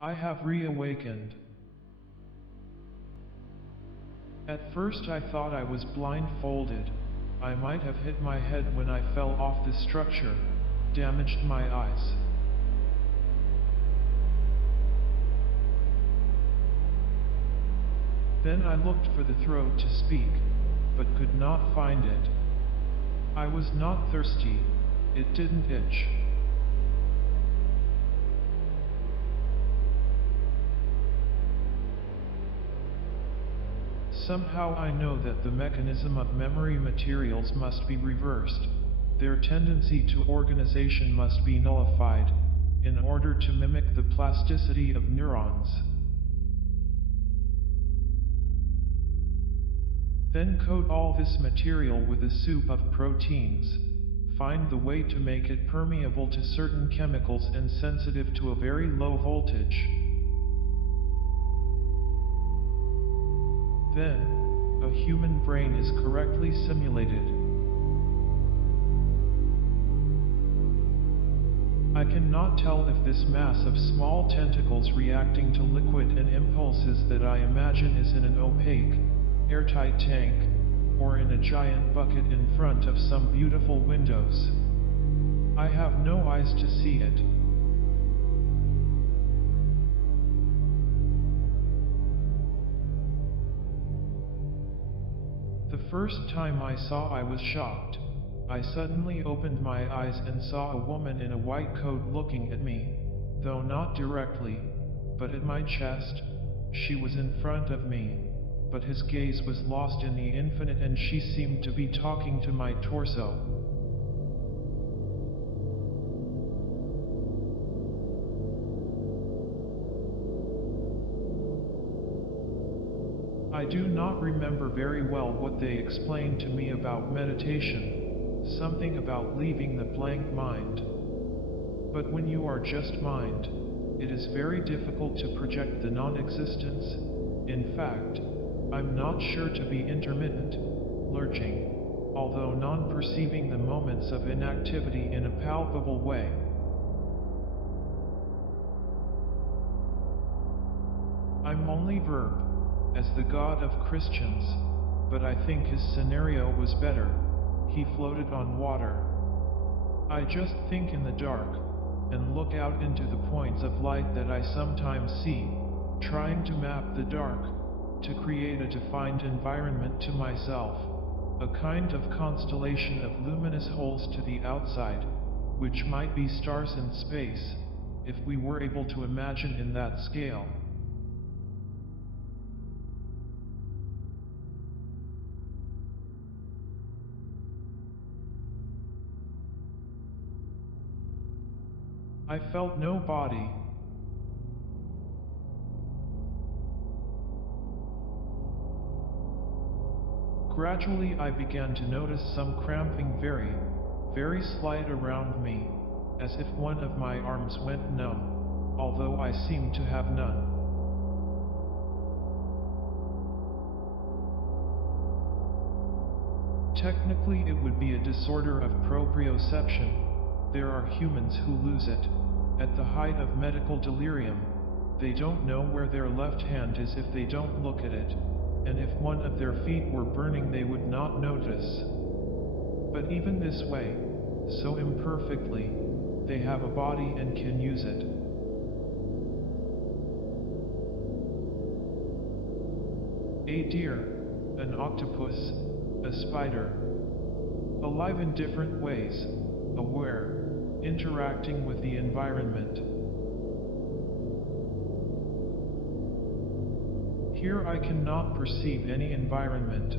I have reawakened. At first I thought I was blindfolded. I might have hit my head when I fell off the structure, damaged my eyes. Then I looked for the throat to speak, but could not find it. I was not thirsty, it didn't itch. Somehow I know that the mechanism of memory materials must be reversed. Their tendency to organization must be nullified, in order to mimic the plasticity of neurons. Then coat all this material with a soup of proteins. Find the way to make it permeable to certain chemicals and sensitive to a very low voltage. Then, a human brain is correctly simulated. I cannot tell if this mass of small tentacles reacting to liquid and impulses that I imagine is in an opaque, airtight tank, or in a giant bucket in front of some beautiful windows. I have no eyes to see it. The first time I saw I was shocked. I suddenly opened my eyes and saw a woman in a white coat looking at me, though not directly, but at my chest. She was in front of me, but his gaze was lost in the infinite and she seemed to be talking to my torso. I do not remember very well what they explained to me about meditation, something about leaving the blank mind. But when you are just mind, it is very difficult to project the non-existence. In fact, I'm not sure to be intermittent, lurching, although non-perceiving the moments of inactivity in a palpable way. I'm only verb, as the God of Christians, but I think his scenario was better. He floated on water. I just think in the dark, and look out into the points of light that I sometimes see, trying to map the dark, to create a defined environment to myself, a kind of constellation of luminous holes to the outside, which might be stars in space, if we were able to imagine in that scale. I felt no body. Gradually I began to notice some cramping very, very slight around me, as if one of my arms went numb, although I seemed to have none. Technically it would be a disorder of proprioception. There are humans who lose it. At the height of medical delirium, they don't know where their left hand is if they don't look at it, and if one of their feet were burning they would not notice. But even this way, so imperfectly, they have a body and can use it. A deer, an octopus, a spider, alive in different ways, aware, interacting with the environment. Here I cannot perceive any environment.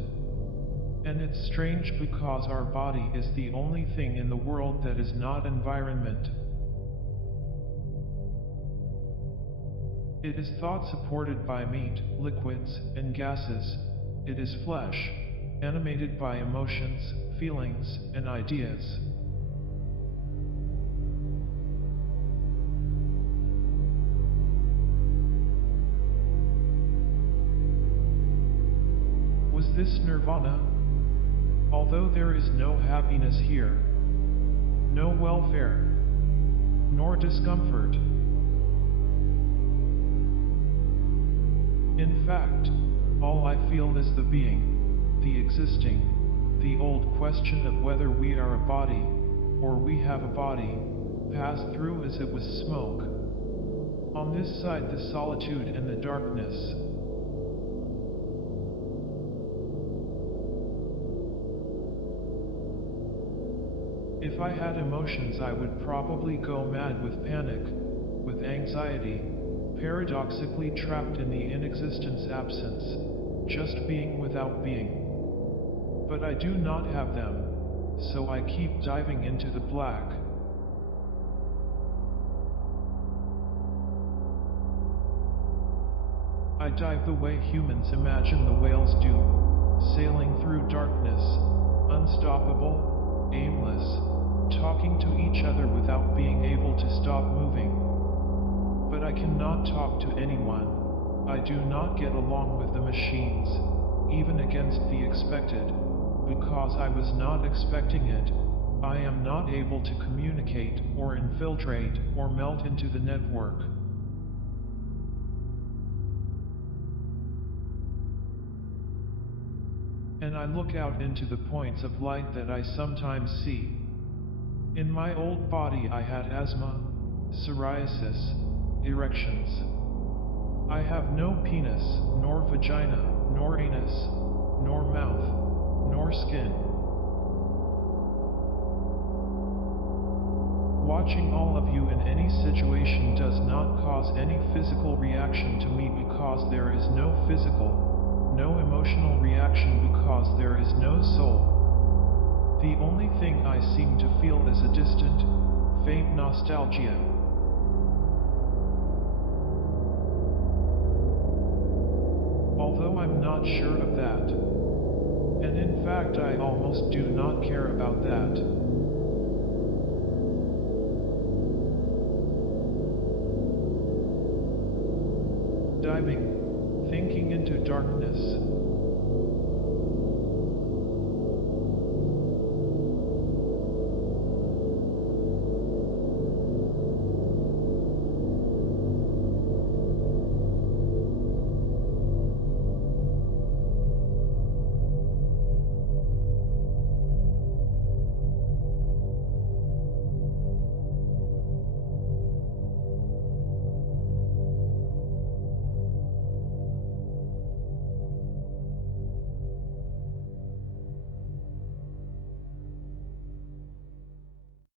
And it's strange because our body is the only thing in the world that is not environment. It is thought supported by meat, liquids, and gases. It is flesh, animated by emotions, feelings, and ideas. Was this nirvana? Although there is no happiness here, no welfare, nor discomfort, In fact, all I feel is the being, the existing, the old question of whether we are a body, or we have a body, passed through as it was smoke. On this side the solitude and the darkness. If I had emotions I would probably go mad with panic, with anxiety, paradoxically trapped in the inexistence absence, just being without being. But I do not have them, so I keep diving into the black. I dive the way humans imagine the whales do, sailing through darkness, unstoppable, aimless, talking to each other without being able to stop moving. But I cannot talk to anyone. I do not get along with the machines, even against the expected, because I was not expecting it. I am not able to communicate, or infiltrate, or melt into the network. And I look out into the points of light that I sometimes see. In my old body I had asthma, psoriasis, erections. I have no penis, nor vagina, nor anus, nor mouth, nor skin. Watching all of you in any situation does not cause any physical reaction to me because there is no physical, no emotional reaction because there is no soul. The only thing I seem to feel is a distant, faint nostalgia. Although I'm not sure of that. And in fact I almost do not care about that. Diving, thinking into darkness.